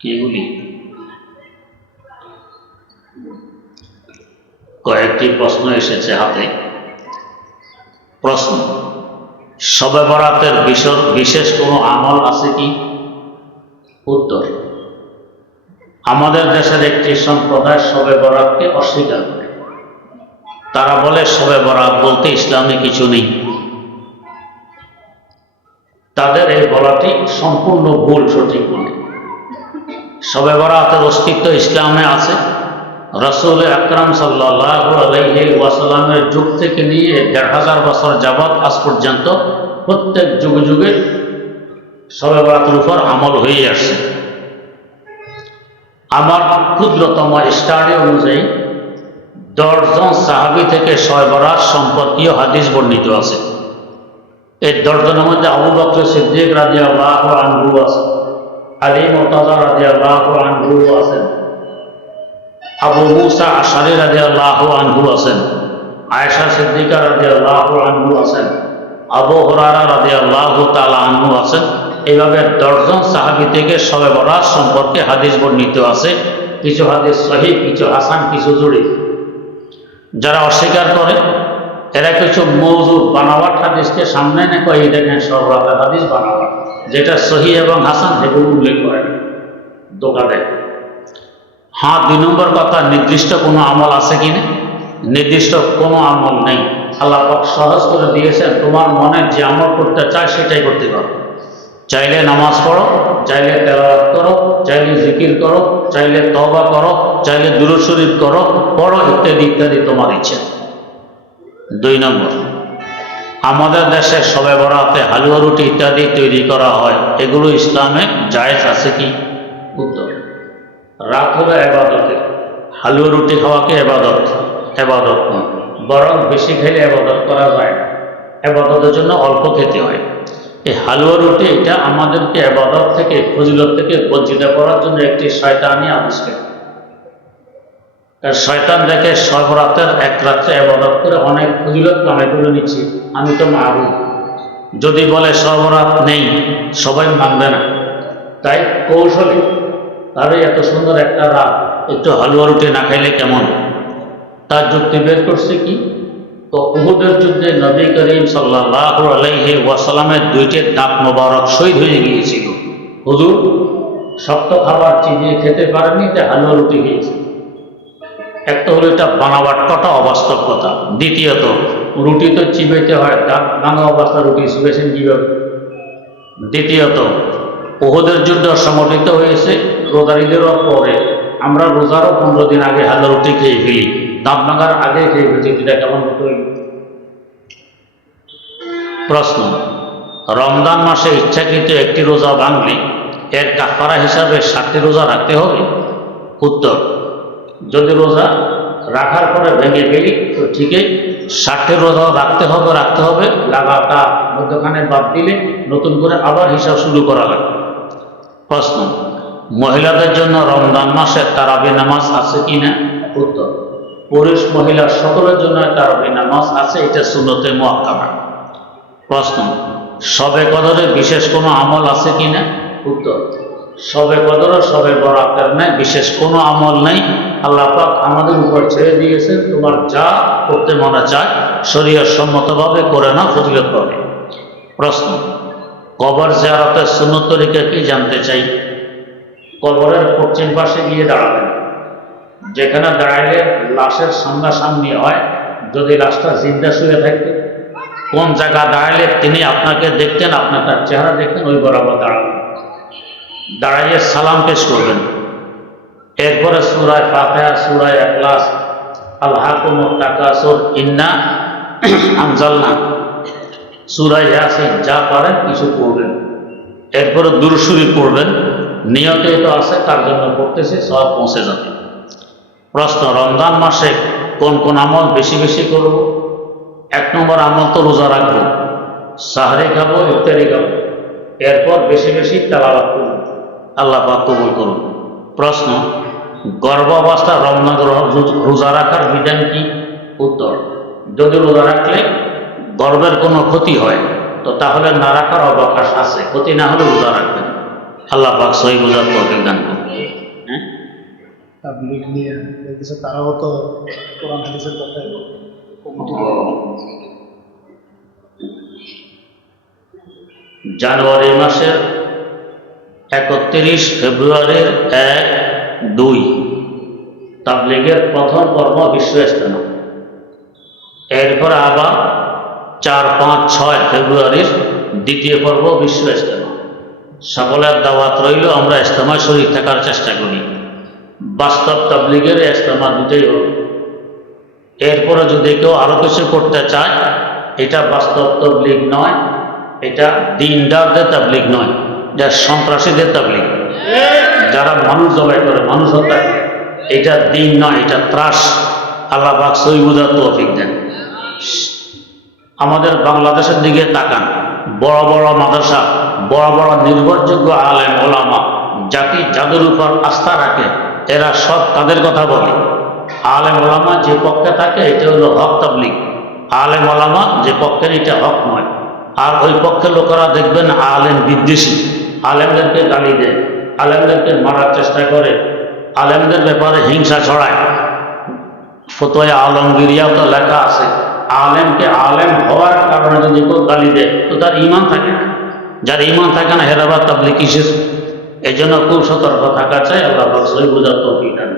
এগুলি কয়েকটি প্রশ্ন এসেছে হাতে। প্রশ্ন, শবে বরাতের বিশেষ কোনো আমল আছে কি? উত্তর, আমাদের দেশের একটি সম্প্রদায় শবে বরাতকে অস্বীকার করে। তারা বলে শবে বরাত বলতে ইসলামে কিছু নেই। তাদের এই বলাটি সম্পূর্ণ ভুল, সঠিক নয়। শবে বরাতের অস্তিত্ব ইসলামে আছে। রাসূল আকরাম সাল্লাল্লাহু আলাইহি ওয়াসাল্লামের যুগ থেকে নিয়ে ১৫০০ বছর যাবৎ আজ পর্যন্ত প্রত্যেক যুগে যুগে শবে বরাতের উপর আমল হয়ে আসছে। আমার ক্ষুদ্রতম স্টাডি অনুযায়ী ১০ জন সাহাবী থেকে শবে বরাত সম্পর্কীয় হাদিস বর্ণিত আছে। এই ১০ জনের মধ্যে আবু বকর সিদ্দিক রাদিয়াল্লাহু আনহু আছেন, আলী মুরতাযা রাদিয়াল্লাহু আনহু আছেন, আবু মুসা আশআরী রাদিয়াল্লাহু আনহু আছেন, আয়েশা সিদ্দিকা রাদিয়াল্লাহু আনহু আছেন, আবু হুরায়রা রাদিয়াল্লাহু তাআলা আনহু আছেন। এইভাবে ১০ জন সাহাবী থেকে শবে বরাত সম্পর্কে হাদিস বর্ণিত আছে। কিছু হাদিস সহিহ, কিছু হাসান, কিছু জড়িফ। যারা অস্বীকার করে এরা কিছু মওযূ বানাওয়াট হাদিসকে সামনে এনে কয়ে দেখেন শবে বরাতের হাদিস বানাওয়াট, যেটা সহিহ এবং হাসান সেগুলো উল্লেখ করে না, ধোঁকা দেয়। হ্যাঁ, ২ নম্বর কথা, নির্দিষ্ট কোনো আমল আছে কিনা? নির্দিষ্ট কোনো আমল নেই। আল্লাহ পাক সহজ করে দিয়েছেন, তোমার মনে যে আমল করতে চায় সেটাই করতে পারো। চাইলে নামাজ পড়ো, চাইলে তেলাওয়াত করো, চাইলে জিকির করো, চাইলে তওবা করো, চাইলে দুরূদ শরীফ করো, পড়ো, ইত্যাদি ইত্যাদি, তোমার ইচ্ছা। ২ নম্বর, আমাদের দেশে শবে বরাতে হালুয়া রুটি ইত্যাদি তৈরি করা হয়, এগুলো ইসলামে জায়েজ আছে কি? উত্তর, রাত হলো ইবাদতের। হালুয়া রুটি খাওয়াকে ইবাদত নয়, বরং বেশি খেলে ইবাদত করা যায় না। ইবাদতের জন্য অল্প খেতে হয়। এই হালুয়া রুটি এটা আমাদেরকে ইবাদত থেকে, ফজিলত থেকে বঞ্চিত করার জন্য একটি শয়তানি আবিষ্কার। শয়তান দেখে শবে বরাতের এক রাত্রে ইবাদত করে অনেক ফজিলত কামাই করে নিচ্ছি, আমি তো মারুম। যদি বলে শবে বরাত নেই, সবাই মানবে না। তাই কৌশলে তাহলে এত সুন্দর একটা রাত একটু হালুয়া রুটি না খাইলে কেমন? তার যুক্তি বের করছে কি? তো উহুদের যুদ্ধে নবী করিম সাল্লাল্লাহু আলাইহি ওয়াসাল্লামের ২টি দাঁত মোবারক শহীদ হয়ে গিয়েছিল। হুজুর শক্ত খাবার চিবিয়ে খেতে পারেননি, তাই হালুয়া রুটি খেয়েছে। একটা হলো এটা বানাওয়াট কথা, অবাস্তব কথা। দ্বিতীয়ত, রুটি তো চিবাইতে হয়, দাঁত ভাঙা অবস্থা রুটি চিবেছেন কীভাবে? দ্বিতীয়ত, উহুদের যুদ্ধ সংগঠিত হয়েছে রোজার ঈদের পরে। আমরা রোজারও ১৫ দিন আগে হালুয়া রুটি খেয়ে ফেলি, দাঁত ভাঙার আগে খেয়ে ফেলছি, এটা কেমন হতো? প্রশ্ন, রমজান মাসে ইচ্ছাকৃত একটি রোজা ভাঙলে এর কাফারা হিসাবে ৭টি রোজা রাখতে হবে? উত্তর, যদি রোজা রাখার পরে ভেঙে ফেলি তো ঠিকই ৬০টি রোজা রাখতে হবে। লাগাতার মধ্যখানে বাদ দিলে নতুন করে আবার হিসাব শুরু করা লাগবে। প্রশ্ন, মহিলাদের জন্য রমজান মাসে তারাবি নামাজ আছে কি না? উত্তর, পুরুষ মহিলা সকলের জন্য তারাবি নামাজ আছে, এটা সুন্নতে মুআক্কাদা। প্রশ্ন, শবে কদরে বিশেষ কোনো আমল আছে কি না? উত্তর, শবে কদর ও শবে বরাতের ন্যায় বিশেষ কোনো আমল নেই। আল্লাহ পাক আমাদের উপর ছেড়ে দিয়েছেন, তোমার যা করতে মনে চায় শরীয়ত সম্মতভাবে করে না, ফজিলত পাবে। প্রশ্ন, কবর জিয়ারতের সুন্নত তরিকা কি জানতে চাই? কবরের পশ্চিম পাশে গিয়ে দাঁড়াবেন, যেখানে দাঁড়াইলে লাশের সামনাসামনি হয়। যদি লাশটা জিন্দা শুয়ে থাকতে, কোন জায়গা দাঁড়াইলে তিনি আপনাকে দেখতেন, আপনার তার চেহারা দেখতেন, ওই বরাবর দাঁড়াবেন। দাঁড়াইয়ে সালাম পেশ করবেন। এরপরে সূরা ফাতিহা, সূরা ইখলাস, আল হাকুমুত তাকাসুর, ইন্না আনজালনা, সূরা ইয়াসিন, যা পারেন কিছু পড়বেন। এরপরে দুরূদ শরীফ পড়বেন। নিয়তে তো আছে, তার জন্য পড়তেছে, সওয়াব পৌঁছে যাবে। প্রশ্ন, রমজান মাসে কোন কোন আমল বেশি বেশি করব? ১ নম্বর আমল তো রোজা রাখবো, সাহরি খাবো, ইফতারি খাবো। এরপর বেশি বেশি তেলাওয়াত করব, আল্লাহ পাক কবুল করুন। প্রশ্ন, গর্ভাবস্থা রমজান রোজা রাখার বিধান কি? উত্তর, যদি রোজা রাখলে গর্ভের কোনো ক্ষতি হয় তো তাহলে না রাখার অবকাশ আছে, ক্ষতি না হলে রোজা রাখবেন। আল্লাহ পাক সহিহ বুঝার তৌফিক দান করুন। তাবলীগ নিয়ে দেখতেছে তারাও তো কোরআন হাদিসের কথায় কমিটি জানুয়ারি মাসের 31 ফেব্রুয়ারির 1-2 তাবলীগের প্রথম পর্ব বিশ্ব ইজতেমা। এরপর আবার 4-5-6 ফেব্রুয়ারির দ্বিতীয় পর্ব বিশ্ব ইজতেমা। সকলের দাওয়াত রইল, আমরা ইজতেমায় শরীক থাকার চেষ্টা করি। বাস্তব তাবলীগের ইজতেমা দুটোই হবে। এরপরে যদি কেউ আরো কিছু করতে চায়, এটা বাস্তব তাবলীগ নয়, এটা দিনদারদের তাবলীগ নয়, যা সন্ত্রাসীদের তাবলীগ, যারা মানুষ জবাই করে, মানুষ হত্যা করে। এটা দিন নয়, এটা ত্রাস। আল্লাহ পাক সহি বুঝার তৌফিক দেন। আমাদের বাংলাদেশের দিকে তাকান, বড় বড় মাদ্রাসা, বড় বড় নির্ভরযোগ্য আলেম ওলামা, জাতি যাদের উপর আস্থা রাখে, এরা সব তাদের কথা বলে। আলেম ওলামা যে পক্ষে থাকে এটা হলো হক তাবলীগ, আলেম ওলামা যে পক্ষের এটা হক নয়। আর ওই পক্ষের লোকেরা দেখবেন আলেম বিদ্বেষী, আলেমদেরকে গালি দেয়, আলেমদেরকে মারার চেষ্টা করে, আলেমদের ব্যাপারে হিংসা ছড়ায়। ফতোয়া আলমগীরিয়াও তো লেখা আছে, আলেমকে আলেম হওয়ার কারণে যদি কেউ গালি দেয় তো তার ঈমান থাকে না। যার ঈমান থাকে না হেরাবার তাবলীগ কিসের? এই জন্য খুব সতর্ক থাকা চাই। আল্লাহ পাক সহি বুঝার তৌফিক দান।